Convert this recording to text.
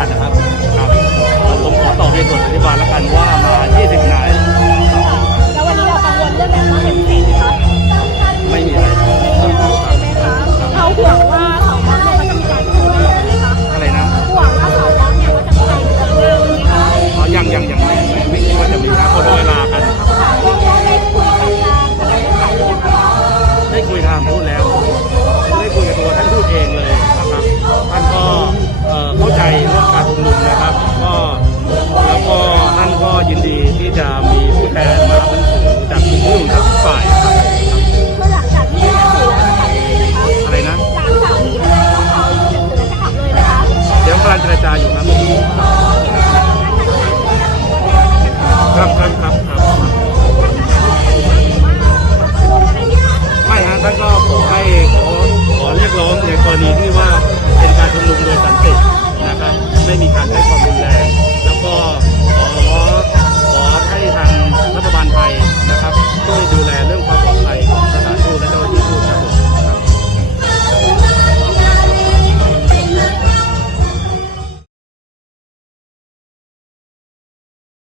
ันนะครับครับผมขอต่อในส่วนอธิบายแล้วกันว่า ณีที่ว่า